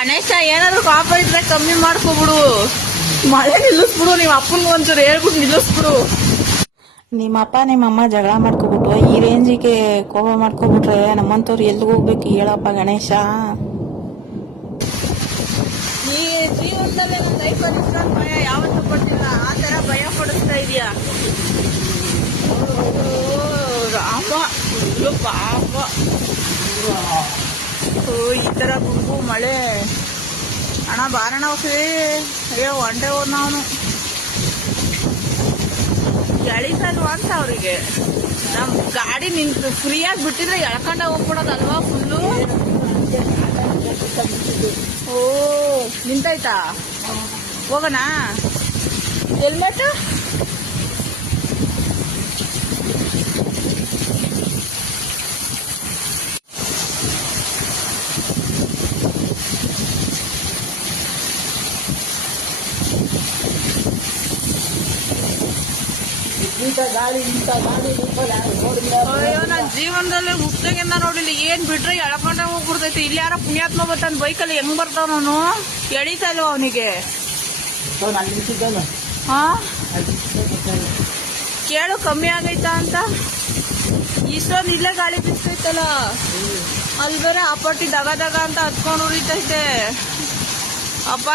ಗಣೇಶ ಏನಾದ್ರು ಪಾಪ ಇದ್ರೆ ಕಮ್ಮಿ ಮಾಡ್ಕೊಬಿಡು. ಮಳೆ ನಿಲ್ಲಿಸ್ಬಿಡು ನೀವ್ ಅಪ್ಪನ್ ಒಂಚೂರು ಹೇಳ್ಬಿಟ್ಟು ನಿಲ್ಲಿಸ್ಬಿಡು. ನಿಮ್ಮ ಅಪ್ಪ ನಿಮ್ಮ ಅಮ್ಮ ಜಗಳ ಮಾಡ್ಕೊಬಿಟ್ಟು ಈ ರೇಂಜಿಗೆ ಕೋಪ ಮಾಡ್ಕೊಬಿಟ್ರೆ ನಮ್ಮಂತವ್ರು ಎಲ್ಲಿಗೆ ಹೋಗ್ಬೇಕು ಹೇಳಪ್ಪ ಗಣೇಶ. ಈ ಜೀವನದಲ್ಲಿ ನನ್ನ ಲೈಫಲ್ಲಿ ಇಷ್ಟೊಂದು ಭಯ ಯಾವತ್ತೂ ಪಟ್ಟಿಲ್ಲ ಆ ತರ ಭಯ ಪಡಿಸ್ತಾ ಇದೀಯಾ ರಾಮ. ಪಾಪ. ಈ ತರ ಗುಂಪು, ಮಳೆ. ಅಣ್ಣ ಬಾರಣ ಹೋಗ್ತೀವಿ ಅಯ್ಯೋ, ಒಂಟೆ ಹೋದ್ ಅವನು. ಎಳಿಸಲ್ವಾ ಅಂತ ಅವರಿಗೆ. ನಮ್ ಗಾಡಿ ನಿಂತು ಫ್ರೀಯಾಗಿ ಬಿಟ್ಟಿದ್ರೆ ಎಳ್ಕೊಂಡ ಹೋಗ್ಬಿಡೋದಲ್ವಾ ಫುಲ್ಲು ಓ, ನಿಂತಾಯ್ತಾ? ಹೋಗೋಣ. ಹೆಲ್ಮೆಟ್ ಅಯ್ಯೋ ನನ್ ಜೀವನದಲ್ಲಿ ಹುಟ್ಟದಾಗಿಂದ ನೋಡಿಲ್ಲ ಏನ್ ಬಿಟ್ರೆ ಎಳ್ಕೊಂಡೆ ಹೋಗ್ಬಿಡ್ತೈತಿ. ಇಲ್ಲಿ ಯಾರ ಪುಣ್ಯಾತ್ಮ ಬರ್ತಾನ ಬೈಕಲ್ಲಿ ಹೆಂಗ್ ಬರ್ತಾವನು ಎಳಿತಲ್ವ ಎಳಿತಾ ಇಲ್ವ ಅವನಿಗೆ? ಹಾ ಕೇಳು ಕಮ್ಮಿ ಆಗೈತಾ ಅಂತ? ಇಷ್ಟೊಂದು ಇಲ್ಲೇ ಗಾಳಿ ಬಿಸ್ತೈತಲ್ಲ ಅಲ್ಲಿ ಬೇರೆ ಅಪ್ಪಟ್ಟಿ ದಗ ದಗ ಅಂತ ಹತ್ಕೊಂಡು ಉರಿತೈತೆ. ಅಪ್ಪ